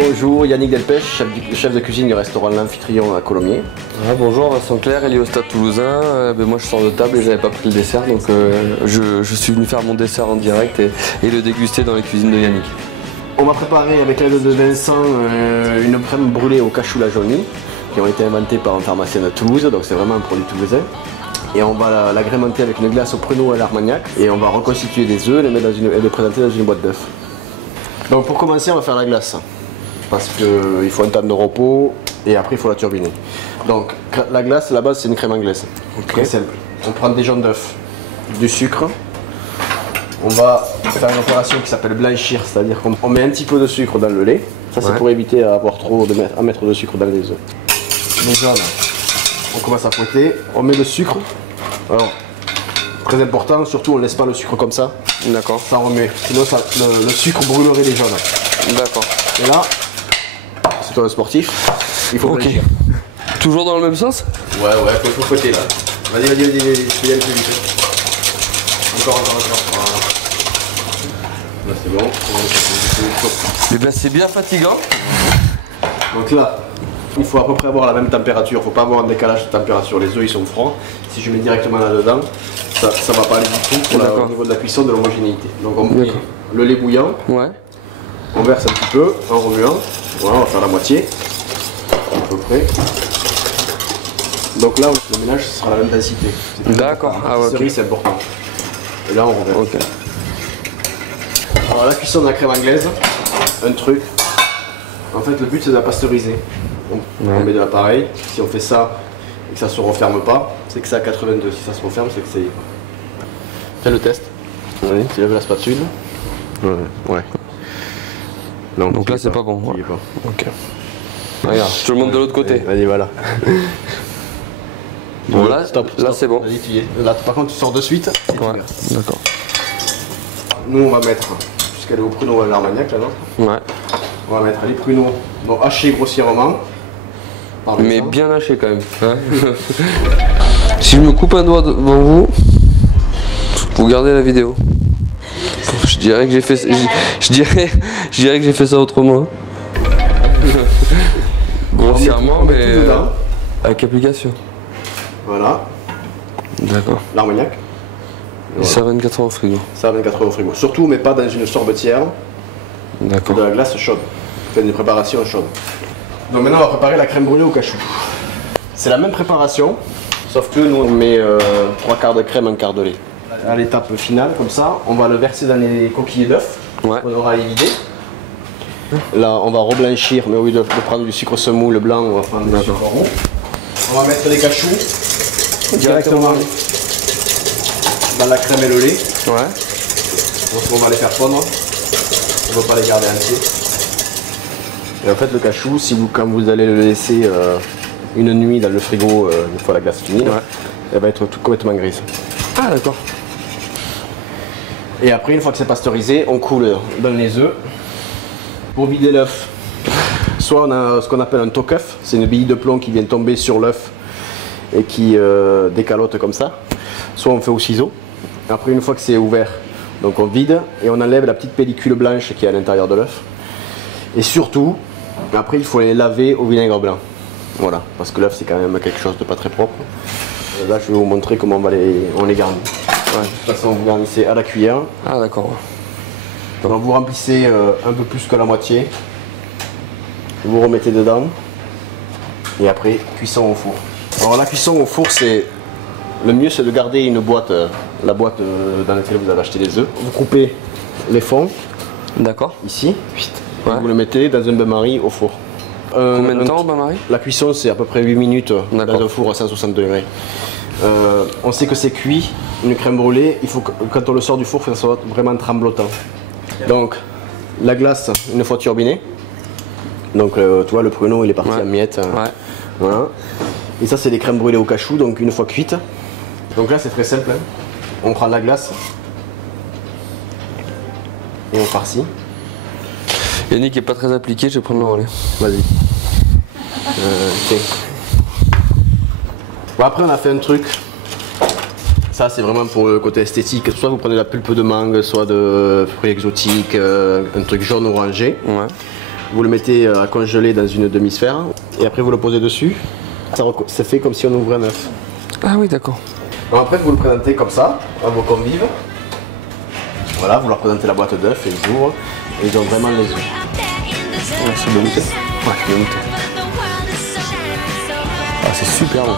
Bonjour, Yannick Delpech, chef de cuisine du restaurant L'Amphitryon à Colomiers. Ah, bonjour, Vincent Clair, Héliostat toulousain. Moi je sors de table et j'avais pas pris le dessert, donc je suis venu faire mon dessert en direct et le déguster dans les cuisines de Yannick. On va préparer avec l'aide de Vincent une crème brûlée au cachou la jaunie qui ont été inventées par un pharmacien de Toulouse, donc c'est vraiment un produit toulousain. Et on va l'agrémenter avec une glace au pruneau et à l'armagnac et on va reconstituer des œufs et les présenter dans une boîte d'œufs. Donc pour commencer, on va faire la glace parce qu'il faut un temps de repos et après il faut la turbiner. Donc la glace, la base c'est une crème anglaise, très simple. On prend des jaunes d'œufs, du sucre. On va faire une opération qui s'appelle blanchir, c'est-à-dire qu'on met un petit peu de sucre dans le lait. Ça c'est pour éviter à mettre de sucre dans les œufs. Les jaunes, on commence à fouetter, on met le sucre. Alors, très important, surtout on ne laisse pas le sucre comme ça. D'accord. Ça remet, sinon le sucre brûlerait les jaunes. D'accord. Et là, c'est toi le sportif, il faut blanchir. Toujours dans le même sens? Ouais, faut fouetter là. Vas-y, je vais y aller plus vite. Encore. Voilà. Là c'est bon. Et ben c'est bien fatigant. Donc là, il faut à peu près avoir la même température, il ne faut pas avoir un décalage de température. Les œufs ils sont froids. Si je mets directement là-dedans, ça ne va pas aller du tout au niveau de la cuisson, de l'homogénéité. Donc on met le lait bouillant, on verse un petit peu en remuant. Voilà, on va faire la moitié, à peu près. Donc là, le ménage ce sera la même densité. D'accord. Ah ouais, cerise c'est important. Et là on reverse. Alors la cuisson de la crème anglaise, un truc. En fait le but c'est de la pasteuriser. Donc, on met de l'appareil. Si on fait ça et que ça se referme pas, c'est que c'est à 82. Si ça se referme, c'est que c'est. Fais le test. Oui, tu lèves la spatule. Ouais. Non, donc là c'est pas bon. Ouais. Ok. Regarde, je te le montre de l'autre côté. Allez, voilà. Bon là, stop. Là c'est bon. Vas-y, tu y es. Là par contre tu sors de suite. Ouais. D'accord. Nous on va mettre, puisqu'elle est au pruneau à l'armagnac la nôtre. Ouais. On va mettre les pruneaux donc hachés grossièrement. Mais bien haché quand même. Hein. Si je me coupe un doigt devant vous, vous gardez la vidéo. Je dirais que j'ai fait, je dirais que j'ai fait ça autrement. Grossièrement, mais avec application. Voilà. D'accord. L'armagnac. Et ça à 24 heures au frigo. Ça à 24 heures au frigo. Surtout, mais pas dans une sorbetière. D'accord. De la glace chaude. Faites une préparation chaude. Donc maintenant, on va préparer la crème brûlée au cachou. C'est la même préparation, sauf que nous, on met 3 quarts de crème, 1 quart de lait. À l'étape finale, comme ça, on va le verser dans les coquilles d'œufs. On aura évidé. Là, on va reblanchir, mais au lieu de prendre du sucre semoule blanc, on va prendre du sucre roux. On va mettre les cachous directement dans la crème et le lait. Donc on va les faire fondre. On ne va pas les garder entiers. Et en fait, le cachou, quand vous allez le laisser une nuit dans le frigo, une fois la glace finie, elle va être complètement grise. Ah d'accord. Et après, une fois que c'est pasteurisé, on coule dans les œufs. Pour vider l'œuf, soit on a ce qu'on appelle un tokeuf, c'est une bille de plomb qui vient tomber sur l'œuf et qui décalote comme ça. Soit on fait au ciseau. Après, une fois que c'est ouvert, donc on vide et on enlève la petite pellicule blanche qui est à l'intérieur de l'œuf. Et surtout, après il faut les laver au vinaigre blanc. Voilà, parce que l'œuf c'est quand même quelque chose de pas très propre. Là je vais vous montrer comment on les garnit. De toute façon vous garnissez à la cuillère. Ah d'accord. Donc vous remplissez un peu plus que la moitié. Vous remettez dedans. Et après cuisson au four. Alors la cuisson au four c'est... Le mieux c'est de garder une boîte, la boîte dans laquelle vous avez acheté les œufs. Vous coupez les fonds. D'accord. Ici. Vous le mettez dans un bain-marie au four. Combien de temps bain-marie? La cuisson c'est à peu près 8 minutes dans un four à 160 degrés. On sait que c'est cuit, une crème brûlée, il faut que quand on le sort du four, que ça soit vraiment tremblotant. Donc la glace, une fois turbinée. Donc tu vois le pruneau il est parti en miettes. Voilà. Et ça c'est des crèmes brûlées au cachou, donc une fois cuites. Donc là c'est très simple. On prend la glace et on farcit. Yannick est pas très appliqué, je vais prendre le relais. Vas-y. Bon, après on a fait un truc. Ça c'est vraiment pour le côté esthétique. Soit vous prenez la pulpe de mangue, soit de fruits exotiques, un truc jaune orangé. Vous le mettez à congeler dans une demi-sphère et après vous le posez dessus. Ça fait comme si on ouvrait un œuf. Ah oui, d'accord. Après vous le présentez comme ça à vos convives. Voilà, vous leur présentez la boîte d'œufs et ils ouvrent et ils ont vraiment les œufs. Ouais, c'est bon goûter. Ouais, c'est bon goûter. Ah, c'est super bon.